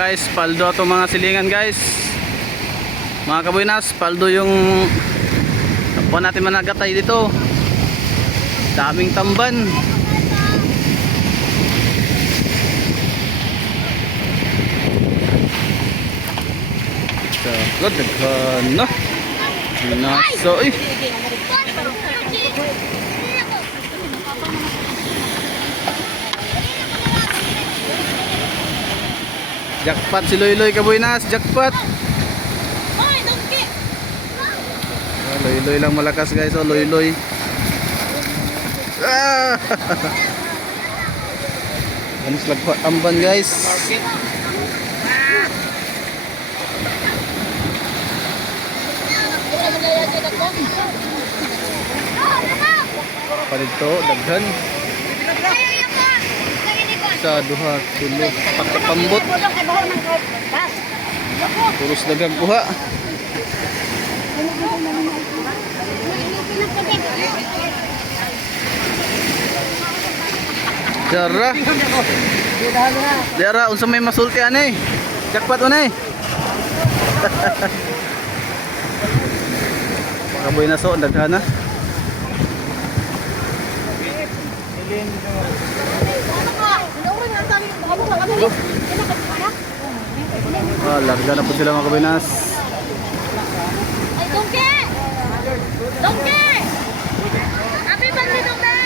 guys, paldo ato mga silingan guys. Mga kabuinas, paldo yung kapwa natin managatay dito. Daming tamban. Sa daghan na. Nasa eh. Jackpot si Loy-Loy kabuinas, jackpot. Ah, Loy-Loy lang malakas guys, oh Loy-Loy. Ah! Anis lagpa amban guys. Palito, daghan sa duha tulo pagkapambot puros dagang kuha Dara Dara unsa may masulti ani jackpot unay? Pakaboy na so daghan na Ah, larga na po sila mga kabinas. Ay, dongke! Dongke! Happy birthday, dongke!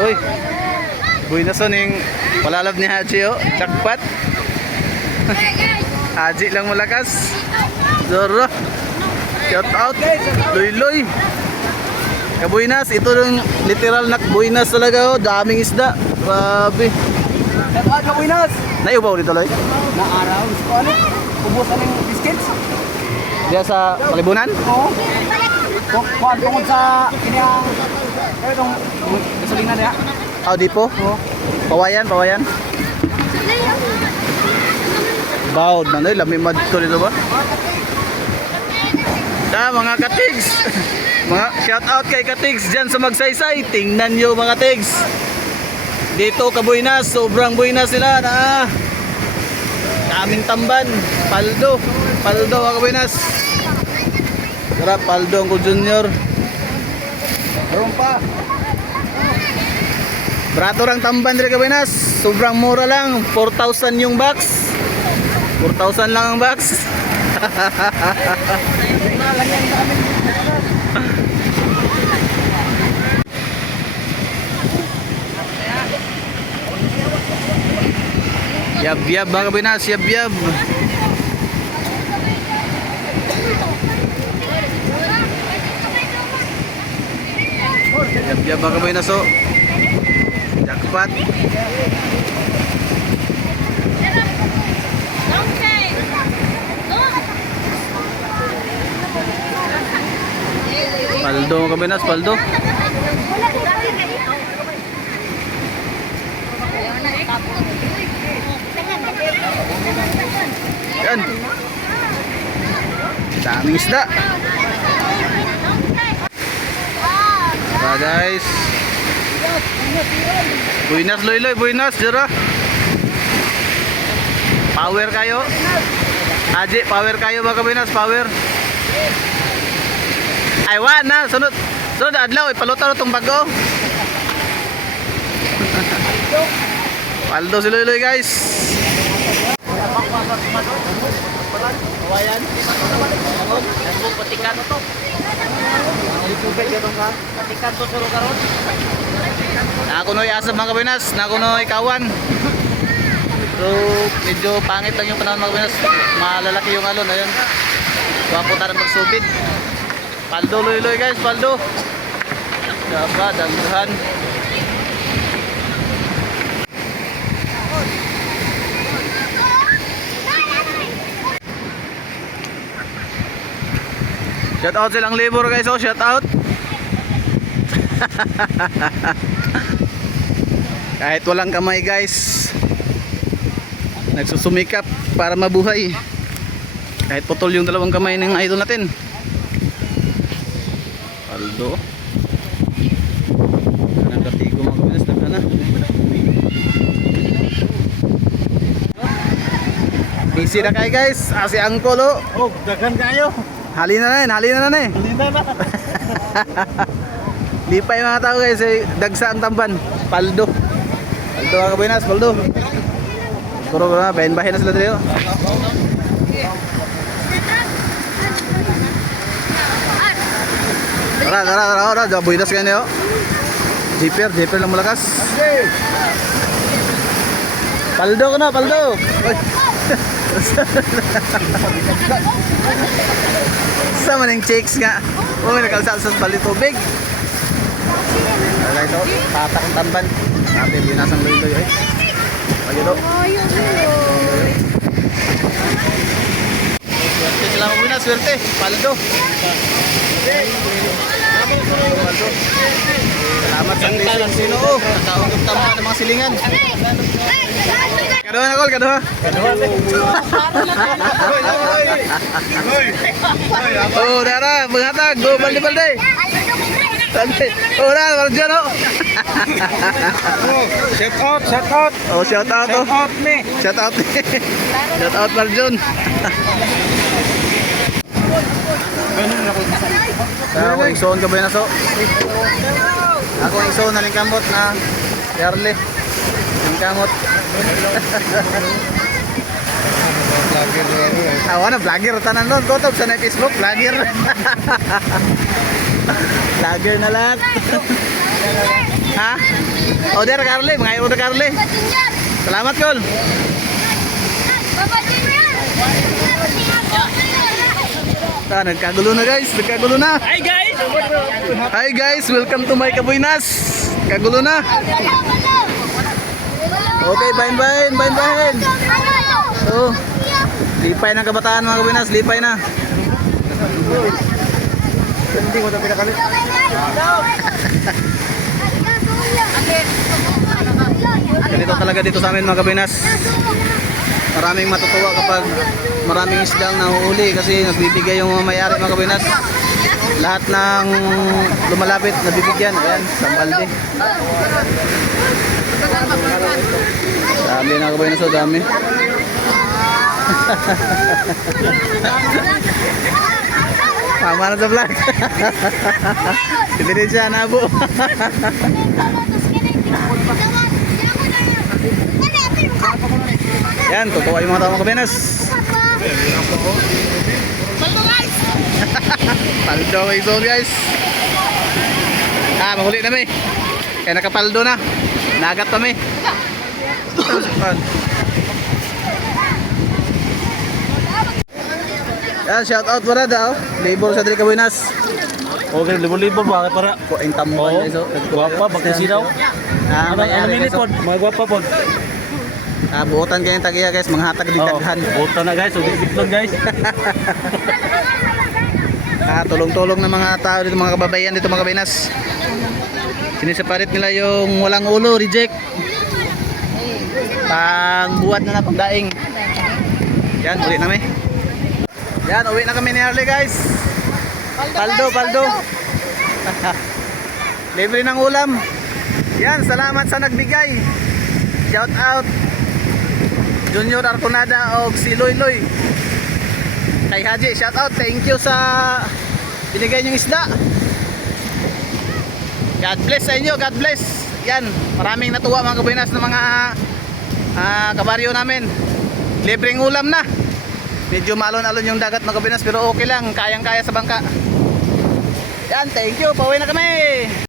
Uy, buhay na son yung palalab ni Haji oh. Jackpot. Haji lang malakas. Zoro. Shout out. Loy loy. Kabuinas, ito yung literal na buinas talaga oh. Daming isda. Grabe. Dapat ka winas. Naiubaw dito loy. Na araw, gusto ano? Ubusan ng biscuits. Diya sa Palibunan. Oo. Kuhan tungkol sa kanyang eh itong gasolina niya. Ah, di po. Oo. Pawayan, pawayan. Bawd na noy, lami mad to dito ba? Da mga katigs. mga shout out kay katigs diyan sa Magsaysay. Tingnan niyo mga tigs. Dito kabuinas, sobrang buinas sila na. Daming tamban, paldo, paldo mga kabuinas. Tara, paldo ang junior. Meron pa. Barato lang tamban dire kabinas. Sobrang mura lang. 4,000 yung box. 4,000 lang ang box. yab yab mga kabinas. Yab yab. Yab yab mga kabinas oh. Jackpot. Paldo mga kabinas. Paldo. Yan. Daming isda. Tara guys. Buinas loy-loy, buinas, jara. Power kayo. Aji, power kayo mga kabinas, power. Ay, wa na, sunod. Sunod adlaw, ipalutan itong bago. Paldo si Loy-Loy guys. Kawayan. Ano patikan to? Patikan to suro karon. Nakunoy asap mga kabinas, nakunoy kawan. So, medyo pangit lang yung panahon mga kabinas. Malalaki yung alon, ayun. Wapo tayo magsubid. Paldo loy-loy guys, paldo. Daba, dagdahan. Shout out silang labor guys, oh, shout out. Kahit walang kamay guys Nagsusumikap para mabuhay Kahit putol yung dalawang kamay ng idol natin Paldo Nagkatigo mga kabilas na na Busy na guys. Ah, si Angkol oh. Oh, dagan kayo. Hali na yun, hali na na na eh. Halina na. Lipay mga tao guys, eh, dagsa ang tamban. Paldo. Paldo mga kabuinas, paldo. Puro na, bahin-bahin na sila dito. Tara, tara, tara, tara, tara, buinas kayo niyo. Jeeper, jeeper lang malakas. Paldo ko na, paldo. Uy. Sa maning chicks nga. Uy, nakalsal sa bali tubig. Wala ito, tatak ang tamban. Sabi, binasang loy-loy eh. Ayun o. Swerte sila mo na, swerte. Paldo. Paldo. Salamat sa blessing sino o. Nakaungkot tama ng mga silingan. Kaduha na kol, kaduha. Oh, dara, menghatag. Go, balde-balde. Balde. Oh, dara, marjan o. Shout out, shout out. Oh, shout out oh. Shout out me. Shout out. Shout out Marjon. Ganun ako. Ako yung soon ka ba na so? Ako yung soon na kamot na Yarle. Yung kamot. Awa na, vlogger tanan nun. Kotob sa na Facebook, vlogger. vlogger na lahat. ha? O, der Carly, mga iyo na Carly. Salamat, Kol. Ah, nagkagulo na guys, nagkagulo na. Hi guys. Hi guys, welcome to my Kabuinas. Kagulo na. Okay, bain bain, bain bain. Oh, lipay ng kabataan mga Kabuinas, lipay na. Hindi ko na pinakalit. Ganito talaga dito sa amin mga Kabuinas. Maraming matutuwa kapag maraming isdang nahuhuli kasi nagbibigay yung mga may-ari mga Kabuinas. Lahat ng lumalapit nabibigyan. Ayan, sambalde. Dami mga Kabuinas, oh, dami. Tama na sa vlog. Hindi siya nabo. Yan, totoo yung mga tao mga Kabuinas. Paldo guys, so guys. Ah, mahuli na may. Kaya nakapaldo na. Nagat pa may. Yan, shout out para daw. Labor sa Dri Kabuinas. Okay, libo-libo ba para Kuing tambuhan guys. oh. Guwapa, bakasinaw. Ah, Ano may ano ari, minute guys, oh. pod, mga guwapa pod. Ah, buotan kayo yung tagiya guys, mga hatag di Oh, taghan. buta na guys, bitlog guys. Ah, tulong-tulong ng mga tao dito, mga kababayan dito mga kabinas. Siniseparate nila yung walang ulo, reject. Pang buhat na na, pang daing. Yan, uli na may. Yan, uwi na kami ni Harley guys. Paldo, paldo. Libre ng ulam. Yan, salamat sa nagbigay. Shout out. Junior Arconada o si Loy Loy. Kay Haji, shout out. Thank you sa binigay niyong isda. God bless sa inyo. God bless. Yan, maraming natuwa mga kabinas ng mga ah, kabaryo namin. Libreng ulam na. Medyo malon-alon yung dagat mga kabinas pero okay lang. Kayang-kaya sa bangka. Yan, thank you. Pauwi na kami.